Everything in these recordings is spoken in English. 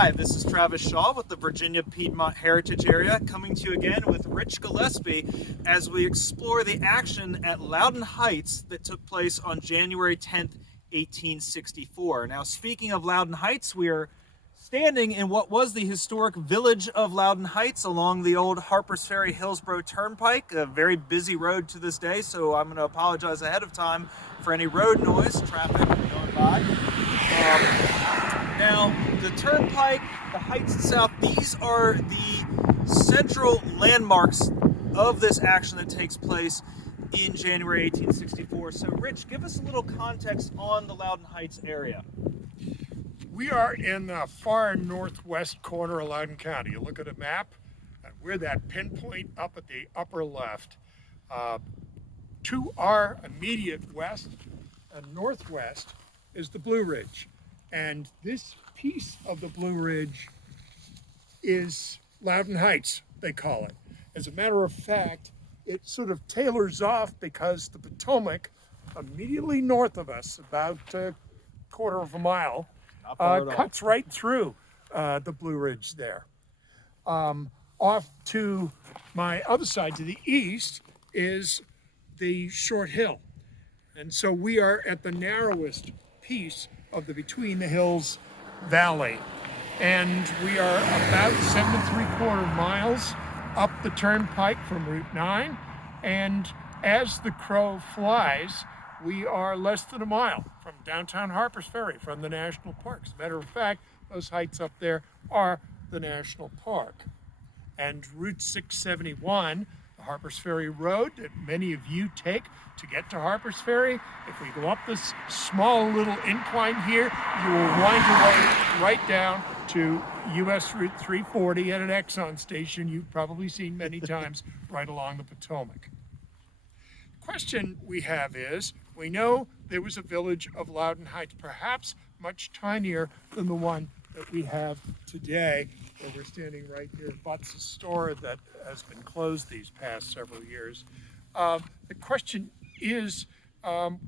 Hi, this is Travis Shaw with the Virginia Piedmont Heritage Area, coming to you again with Rich Gillespie as we explore the action at Loudoun Heights that took place on January 10th, 1864. Now, speaking of Loudoun Heights, we are standing in what was the historic village of Loudoun Heights along the old Harpers Ferry Hillsborough Turnpike, a very busy road to this day, so I'm going to apologize ahead of time for any road noise, traffic going by. Now, the Turnpike, the Heights itself, these are the central landmarks of this action that takes place in January 1864. So, Rich, give us a little context on the Loudoun Heights area. We are in the far northwest corner of Loudoun County. You look at a map, and we're that pinpoint up at the upper left. To our immediate west and northwest is the Blue Ridge. And this piece of the Blue Ridge is Loudoun Heights, they call it. As a matter of fact, it sort of tailors off because the Potomac, immediately north of us, about a quarter of a mile, cuts right through the Blue Ridge there. Off to my other side, to the east, is the Short Hill. And so we are at the narrowest piece of the Between the Hills Valley. And we are about 7 3/4 miles up the turnpike from Route 9. And as the crow flies, we are less than a mile from downtown Harpers Ferry, from the national park. As a matter of fact, those heights up there are the national park. And Route 671, the Harpers Ferry Road that many of you take to get to Harpers Ferry, if we go up this small little incline here, you will wind your way right down to US Route 340 at an Exxon station you've probably seen many times right along the Potomac. Question we have is, we know there was a village of Loudoun Heights, perhaps much tinier than the one that we have today, where we're standing right here. Butts a store that has been closed these past several years. The question is,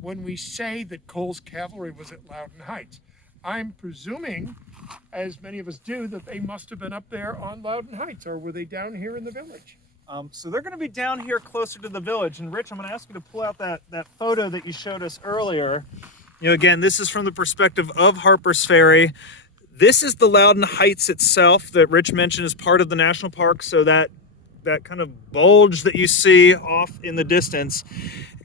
when we say that Cole's cavalry was at Loudoun Heights, I'm presuming, as many of us do, that they must have been up there on Loudoun Heights, or were they down here in the village? So they're going to be down here closer to the village. And Rich, I'm going to ask you to pull out that photo that you showed us earlier. You know, again, this is from the perspective of Harpers Ferry. This is the Loudoun Heights itself that Rich mentioned as part of the national park. So that kind of bulge that you see off in the distance.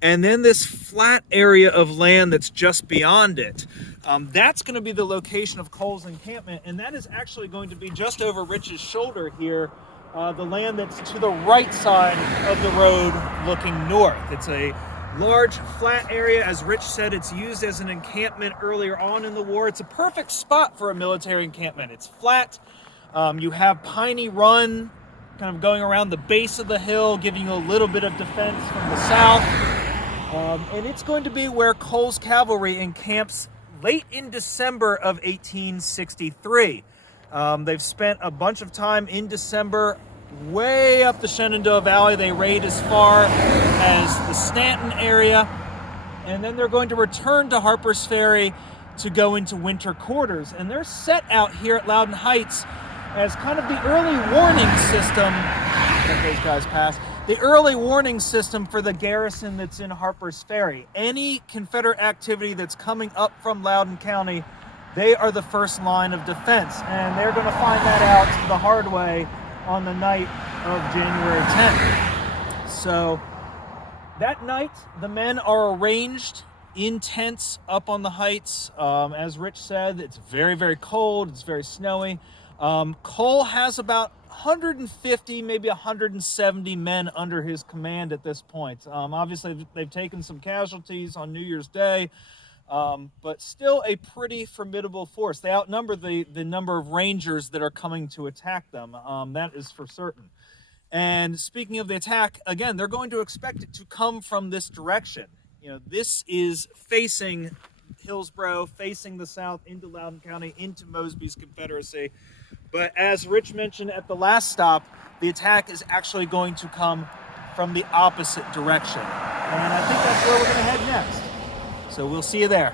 And then this flat area of land that's just beyond it. That's going to be the location of Cole's encampment. And that is actually going to be just over Rich's shoulder here. The land that's to the right side of the road looking north. It's a large flat area. As Rich said, it's used as an encampment earlier on in the war. It's a perfect spot for a military encampment. It's flat. You have Piney Run kind of going around the base of the hill, giving you a little bit of defense from the south. And it's going to be where Cole's cavalry encamps late in December of 1863. They've spent a bunch of time in December way up the Shenandoah Valley. They raid as far as the Stanton area, and then they're going to return to Harpers Ferry to go into winter quarters. And they're set out here at Loudoun Heights as kind of the early warning system. Let those guys pass. The early warning system for the garrison that's in Harpers Ferry. Any Confederate activity that's coming up from Loudoun County, they are the first line of defense, and they're going to find that out the hard way on the night of January 10th. So that night, the men are arranged in tents up on the heights. As Rich said, it's very, very cold. It's very snowy. Cole has about 150, maybe 170 men under his command at this point. Obviously, they've taken some casualties on New Year's Day. But still a pretty formidable force. They outnumber the number of Rangers that are coming to attack them. That is for certain. And speaking of the attack, again, they're going to expect it to come from this direction. You know, this is facing Hillsborough, facing the south into Loudoun County, into Mosby's Confederacy. But as Rich mentioned at the last stop, the attack is actually going to come from the opposite direction. And I think that's where we're going to head next. So we'll see you there.